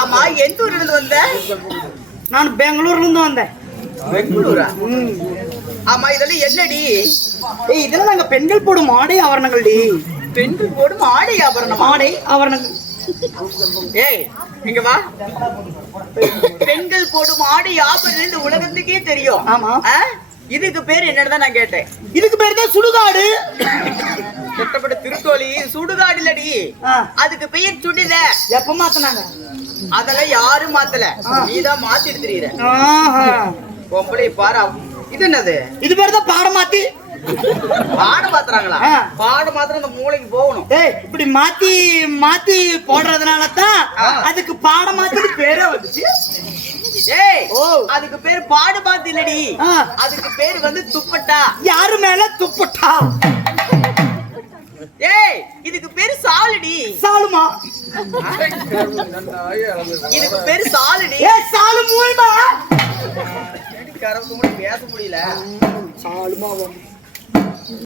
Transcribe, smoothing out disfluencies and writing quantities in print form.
ஆமா, எந்த ஊர்ல இருந்து வந்த? நான் பெங்களூர்ல இருந்து வந்தேன். பெங்களூரா? ஆமா, இதெல்லாம் என்னடி? இதெல்லாம் நாங்க பெண்கள் போடும் ஆடை ஆபரணங்கள் டி. பெண்கள் போடும் ஆடை ஆபரணம்? ஆடை ஆபரணங்கள். ஏய், இங்க வா. பெண்கள் போடும் ஆடை ஆபரணம் இந்த உலகத்துக்கே தெரியும். ஆமா. இதுக்கு பேர் என்னன்னு நான் கேட்டேன். இதுக்கு பேர் தான் சுடுகாடு. கட்டப்பட்ட திருக்கோழி சுடுகாடு இல்லடி, அதுக்கு பெயர் சுடுத. எப்ப மாத்தினாங்க? அதெல்லாம் யாரும் மாத்தல, நீதான் மாத்திட்டு தெரியுற. பொம்பளை பாரு. இது என்னது? இது பேர் தான் பாடம் மாத்தி. பாடம் மாத்துறாங்களா? பாடம் மாத்திரம் அந்த மூளைக்கு போகணும். இப்படி மாத்தி மாத்தி போடுறதுனால தான் அதுக்கு பாடம் மாத்தி பேரே வந்துச்சு. ஏய், அதுக்கு பேர் பாடு பாத்து இல்லடி, அதுக்கு பேர் வந்து துப்பட்டா. யாரு மேல துப்பட்டா? ஏய், இதுக்கு பேரு சாலுடி. சாலுமா? இதுக்கு பேரு சாலுடி. சாலு மூலமா கரப்பு கூட பேச முடியல. சாலுமா